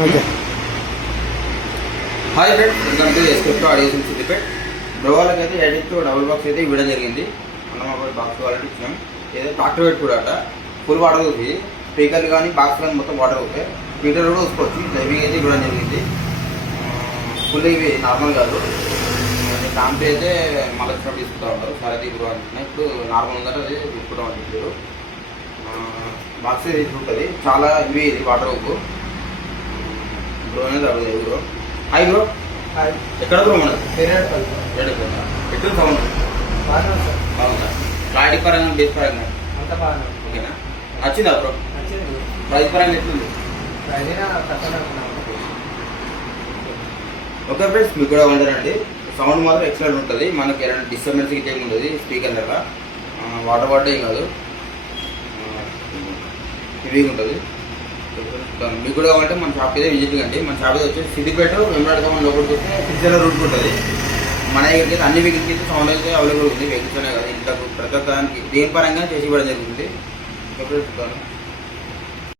Okay. Hi friends, welcome to Escape Audios in Siddipet. బ్రోవాళ్ళకి అయితే edit double box అయితే ఇవ్వడం జరిగింది. మనం ఒక బాక్స్ కావాలంటే ఇచ్చినాం. ఏదో ట్రాక్టర్ పెట్టి కూడా అట ఫుల్ వాటర్ అవుతుంది. స్పీకర్లు కానీ బాక్స్ కానీ మొత్తం వాటర్ అవుతాయి. స్పీకర్ కూడా చూసుకోవచ్చు. లైవింగ్ అయితే ఇవ్వడం జరిగింది. ఫుల్ ఇవి నార్మల్ కాదు. దాంట్లో అయితే మళ్ళీ తీసుకుంటూ ఉంటారు. సార్ అయితే ఇప్పుడు అంటున్నాయి. ఇప్పుడు నార్మల్ ఉందంటే అది తీసుకుంటాం అని చెప్పారు. బాక్స్ తీసుకుంటుంది. చాలా ఇవి ఇది వాటర్ ఉప్పు బ్రో అనేది అవ్వదు బ్రో. Hi bro. హాయ్. ఎక్కడ బ్రో మనది? పెరగడుపల్లి. ఎట్లా సౌండ్ బాగానే సార్. బాగుందా? క్లారిటీ పరంగా బేస్ పరంగా అంత బాగానే ఓకేనా? నచ్చిందా బ్రో? నచ్చింది. ప్రైస్ పరంగా ఎట్లుంది? అయినా తక్కువ అనుకున్నాను. ఓకే ఫ్రెండ్స్, మీకు కూడా ఉండదండి. సౌండ్ మాత్రం ఎక్సలెంట్ ఉంటుంది. మనకి ఎలాంటి డిస్టర్బెన్స్ గిట్ట ఏమి ఉండదు. స్పీకర్ దగ్గర వాటర్ వాటర్ ఏం కాదు, హెవీగా ఉంటుంది. మీకు కూడా కావాలంటే మన షాప్ అయితే విజిట్ కండి. మన షాప్ అయితే వచ్చి సిద్దిపేట వెంబడాడుకోమని లోపలికి వస్తే 6 రూట్ ఉంటుంది. మన దగ్గరికి అయితే అన్ని వెహికల్స్ అయితే సౌండ్ అయితే అవైలబుల్ ఉంది. వెహికల్స్ అనే కాదు, ఇంట్లో ప్రతి ఒక్క దానికి దేని పరంగా చేసి ఇవ్వడం జరుగుతుంది.